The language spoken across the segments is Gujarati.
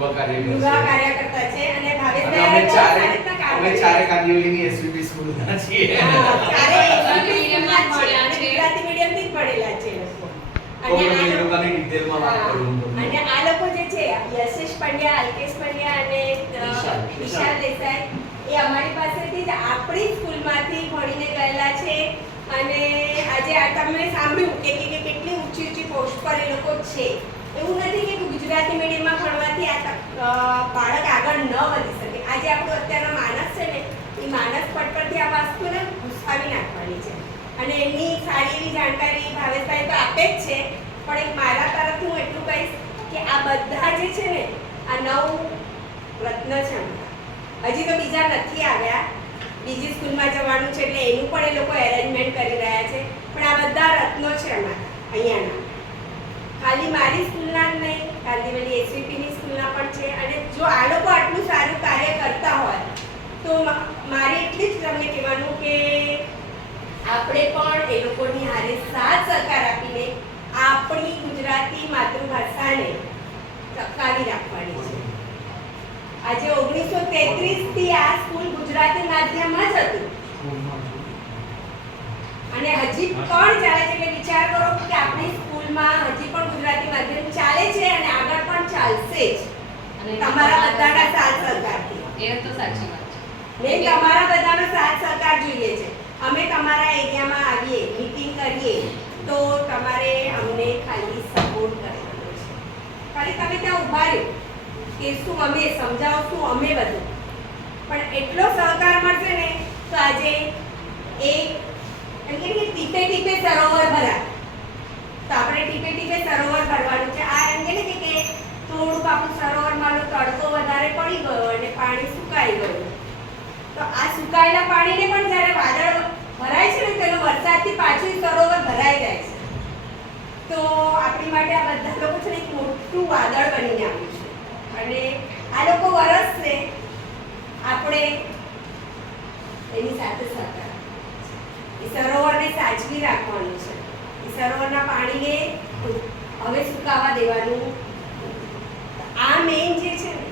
યુવા કાર્યકર્તા છે અને ભાવેશભાઈ અમે ચારે કાંદિવલીની એસવીપી સ્કૂલના છીએ. ચારે મીડિયમમાં ભણ્યા છે, ગુજરાતી મીડિયમથી જ ભણેલા છે લોકો. અને આ લોકોની ડિટેલમાં વાત કરું અને આ લોકો જે છે યશેશ પંડ્યા, અલ્કેશ પંડ્યા અને વિશાલ દેસાઈ એ અમારી પાસેથી જ આપણી સ્કૂલમાંથી ભણીને ગયેલા છે. અને આજે આ તમને સાંભળ્યું કે કેટલી ઊંચી ઊંચી પોસ્ટ પર એ લોકો છે. એવું નથી કે ગુજરાતી મીડિયમમાં ભણવાથી આ બાળક આગળ ન વધી શકે. આજે આપણો અત્યારનો માનસ છે ને એ માનસ પટ પરથી આ વસ્તુને ઘુસાવી નાખવાની છે. અને એમની સારી એવી જાણકારી ભાવેશભાઈ તો આપે જ છે, પણ એક મારા તરફથી હું એટલું કહીશ કે આ બધા જે છે ને આ 9 રત્ન છે. હજી તો બીજા નથી આવ્યા, બીજી સ્કૂલમાં જવાનું છે એટલે એનું પણ એ લોકો એરેન્જમેન્ટ કરી રહ્યા છે. પણ આ બધા રત્નો છે અમારા અહીંયાના, ખાલી મારી સ્કૂલના જ નહીં, કાંદિવલી એસવીપીની સ્કૂલના પણ છે. અને જો આ લોકો આટલું સારું કાર્ય કરતા હોય તો મારે એટલી જ તમને કહેવાનું કે આપણે પણ એ લોકોની હારે સાથ સહકાર આપીને આપણી ગુજરાતી માતૃભાષાને ટકાવી રાખવાની છે. આજે 1933 થી આ સ્કૂલ ગુજરાતી માધ્યમમાં જ હતું અને હજી પણ ચાલે છે. એટલે વિચાર કરો કે આપણી સ્કૂલમાં હજી પણ ગુજરાતી માધ્યમ ચાલે છે અને આગળ પણ ચાલશે જ, અને તમારા બધાના સાથ સહકારથી. એ તો સાચી વાત છે ને તમારા બધાનો સાથ સહકાર જોઈએ છે. અમે તમારા એરિયામાં આવીએ, મીટિંગ કરીએ તો તમારે અમને ખાલી સપોર્ટ કરવાનો છે. ખાલી તમે ત્યાં ઊભા રહ્યો કે શું અમે સમજાવશું, અમે બધું. પણ એટલો સહકાર મળશે ને તો આજે એમ કે ટીપે ટીપે સરોવર ભરાય, તો આપણે ટીપે ટીપે સરોવર ભરવાનું છે. આ એમ કે થોડુંક આપણું સરોવરમાં તડકો વધારે પડી ગયો અને પાણી સુકાઈ ગયું, તો આ સુકાયેલા પાણીને પણ જ્યારે વાદળ ભરાય છે ને તેનો વરસાદથી પાછું સરોવર ભરાઈ જાય છે. તો આપણી માટે આ બધા લોકો છે ને એક મોટું વાદળ બનીને આવ્યું છે. અને આ લોકો વરસશે, આપણે એની સાથે સહકાર એ સરોવરને સાચવી રાખવાનું છે. એ સરોવરના પાણીને હવે સુકાવા દેવાનું. આ મેઇન જે છે ને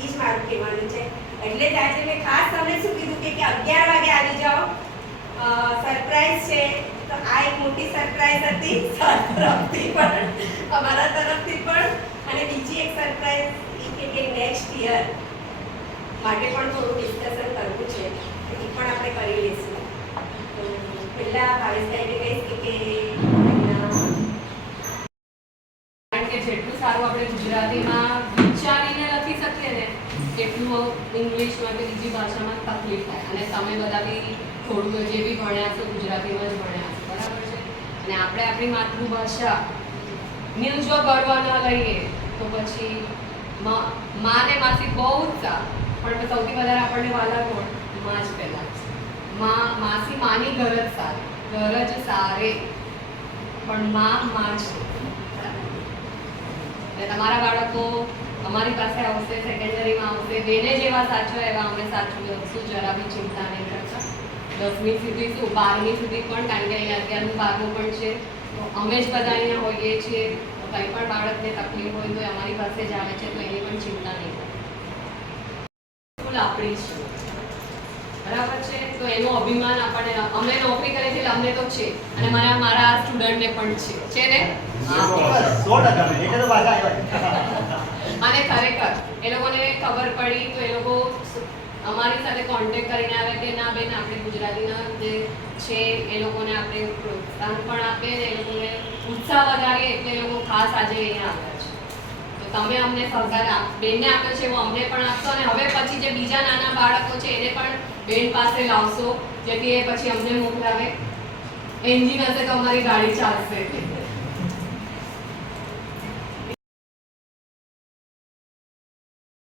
એ જ મારું કહેવાનું છે. એટલે જ આજે મેં ખાસ તમને શું કીધું કે 11 વાગે આવી જાઓ, સરપ્રાઈઝ છે. તો આ એક મોટી સરપ્રાઈઝ હતી સર તરફથી પણ, અમારા તરફથી પણ. અને બીજી એક સરપ્રાઈઝ એ કે નેક્સ્ટ યર માટે પણ થોડું ડિસ્કશન કરવું છે, એ પણ આપણે કરી લઈશું. તો પહેલા ભાવેશભાઈને કહીશ કે કારણ કે જેટલું સારું આપણે ગુજરાતીમાં વિચારીને લખી શકીએ ને એટલું ઇંગ્લિશમાં કે બીજી ભાષામાં તકલીફ થાય. અને તમે બધા બી થોડું જે બી ભણ્યા છો ગુજરાતીમાં જ ભણ્યા છો, બરાબર છે. અને આપણે આપણી માતૃભાષાની જો ગર્વ ન લઈએ તો પછી માં ને માસી બહુ જ સારું, પણ સૌથી વધારે આપણને વાલા કોણ? માં જ પહેલાં છે. માસી માની ઘર જ સારી, ઘર જ સારે, પણ માં છે. એટલે તમારા બાળકો અમારી પાસે આવશે, સેકન્ડરીમાં આવશે, બેને જેવા સાચવા એવા અમે સાચવીશું, જરા બી ચિંતા નહીં કરતા. 10મી સુધી શું 12મી સુધી પણ, કારણ કે અહીંયા 11મું 12મું પણ છે, તો અમે જ બધા અહીંયા હોઈએ છીએ. તો કંઈ પણ બાળકને તકલીફ હોય તો અમારી પાસે જ આવે છે, તો એની પણ ચિંતા નહીં કરે. સ્કૂલ આપણી છે, બરાબર છે. તો એનું અભિમાન આપણને, અમે નોકરી કરી છે અમને તો છે, અને મારા સ્ટુડન્ટને પણ છે ને. અને ખરેખર એ લોકોને ખબર પડી તો એ લોકો અમારી સાથે કોન્ટેક્ટ કરીને આવે કે ના બેન આપણે ગુજરાતીના જે છે એ લોકોને આપણે પ્રોત્સાહન પણ આપીએ ને એ લોકોને ઉત્સાહ વધારીએ, એટલે એ લોકો ખાસ આજે અહીંયા આવ્યા છે. તો તમે અમને સહકાર બેનને આપ્યો છે એવો અમને પણ આપશો, અને હવે પછી જે બીજા નાના બાળકો છે એને પણ બેન પાસે લાવશો, જેથી એ પછી અમને મોકલાવે. એન્જિન હશે તો અમારી ગાડી ચાલશે.